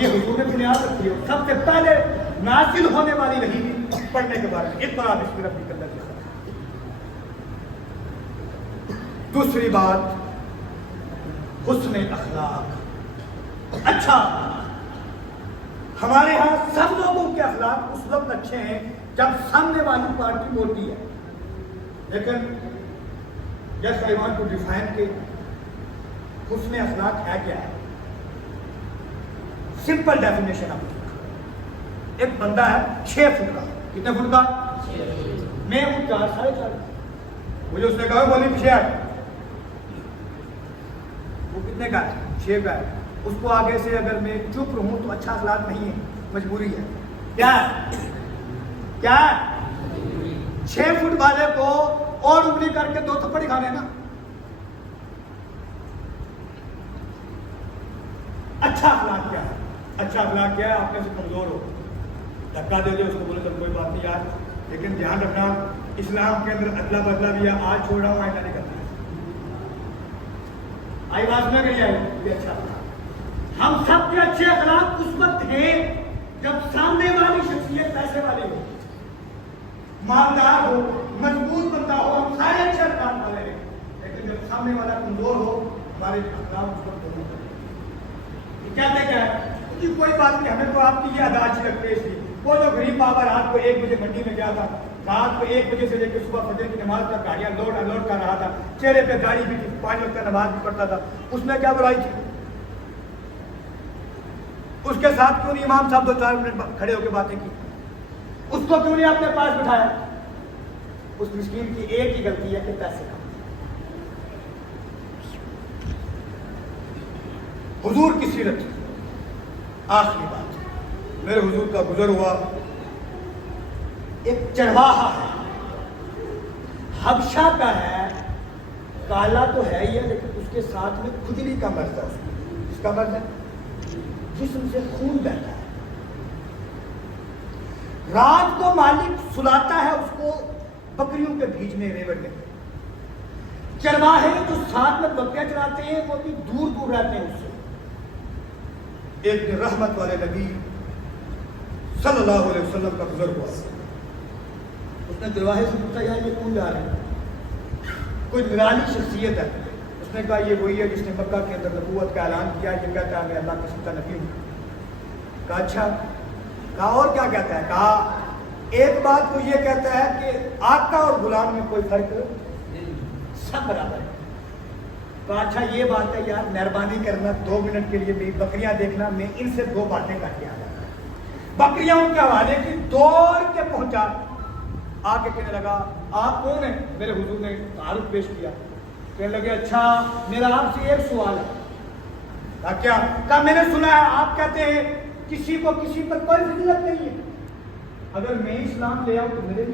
یہ حضور نے بنیاد رکھی ہے سب سے پہلے نازل ہونے والی رہی پڑھنے کے بارے میں اقرا بسم ربک الذی خلق۔ دوسری بات حسن اخلاق، اچھا ہمارے ہاں سب لوگوں کے اخلاق اس وقت اچھے ہیں جب سامنے والی پارٹی موٹی ہے، لیکن جیسا ایمان کو ڈیفائن کے حسن اخلاق ہے کیا ہے؟ سمپل ڈیفینیشن آپ ایک بندہ ہے 6 فٹ کا، کتنے فٹ کا؟ میں ہوں 4 ساڑھے 4، مجھے اس نے کہا بولی پیچھے آئے، وہ کتنے کا ہے؟ 6 کا ہے، اس کو آگے سے اگر میں چپ رہوں تو اچھا اخلاق نہیں ہے، مجبوری ہے، کیا ہے؟ کیا ہے؟ 6 فٹ والے کو اور انگلی کر کے 2 تھپڑ کھانے نا۔ اچھا اخلاق کیا ہے؟ اچھا اخلاق کیا ہے؟ آپ میں سے کمزور ہو دھکا دے دے اس کو بولے تو کوئی بات نہیں یار، لیکن دھیان رکھنا اسلام کے اندر ادلا بدلا بھی ہے، آج چھوڑ رہا ہوں آئندہ نہیں کرنا ہے۔ آئی بات میں گئی ہے یہ اچھا اخلاق۔ ہم سب کے اچھے اخلاق اس وقت ہیں جب سامنے والی شخصیت پیسے والی ہو، مالدار ہو، مضبوط بندہ ہو، ہم سارے اچھے اخلاق والے ہیں، لیکن جب سامنے والا کمزور ہو ہمارے اخلاق اس وقت ہونے چاہیے۔ کہتے کیا ہے کہ کوئی بات نہیں، ہمیں تو آپ کی یہ ادا اچھی لگتی ہے، اس لیے وہ جو غریب بابا رات کو 1 بجے منڈی میں گیا تھا، رات کو 1 بجے سے لے کے صبح فجر کی نماز تک گاڑیاں لوڈ انلوڈ کر رہا تھا، چہرے پہ گاڑی بھی تھی، 5 وقت نماز بھی پڑھتا تھا، اس میں کیا برائی تھی؟ اس کے ساتھ کیوں نہیں امام صاحب 2-4 منٹ کھڑے ہو کے باتیں کی؟ اس کو کیوں نہیں اپنے پاس بٹھایا؟ اس مسکین کی ایک ہی غلطی ہے کہ پیسے کا۔ حضور کی سیرت، آخری بات، میرے حضور کا گزر ہوا ایک چرواہا ہے، حبشہ کا ہے، کالا تو ہے ہی ہے لیکن اس کے ساتھ میں کھجلی کا مرض ہے، اس کا مرض ہے جسم سے خون بہتا ہے۔ رات کو مالک سلاتا ہے اس کو بکریوں کے بیچ میں ریوڑ میں، چرواہے جو ساتھ میں بکریاں چراتے ہیں وہ بھی دور دور رہتے ہیں اس سے۔ ایک دن رحمت والے نبی صلی اللہ علیہ وسلم کا گزر ہوا، اس نے چرواہے سے پوچھا یار یہ کون جا رہے ہیں؟ کوئی نرالی شخصیت ہے، اس نے کہا یہ وہی ہے جس نے مکہ کے اندر نبوت کا اعلان کیا، یہ کہتا ہے میں اللہ کا سچا نبی ہوں۔ کہا اچھا، کہا اور کیا کہتا ہے؟ کہا ایک بات وہ یہ کہتا ہے کہ آقا اور غلام میں کوئی فرق سب برابر ہے۔ کہا اچھا یہ بات ہے یار، مہربانی کرنا 2 منٹ کے لیے میری بکریاں دیکھنا، میں ان سے 2 باتیں کر کے آ جاتا۔ بکریاں ان کے حوالے کی، دوڑ کے پہنچا، آ کے کہنے لگا آپ کون ہیں؟ میرے حضور نے تعارف پیش کیا، کہنے لگے اچھا میرا آپ سے ایک سوال ہے۔ کہا کیا؟ کہا میں نے سنا ہے آپ کہتے ہیں کسی کو کسی پر کوئی فضیلت نہیں ہے، اگر میں اسلام لے آؤں تو میرے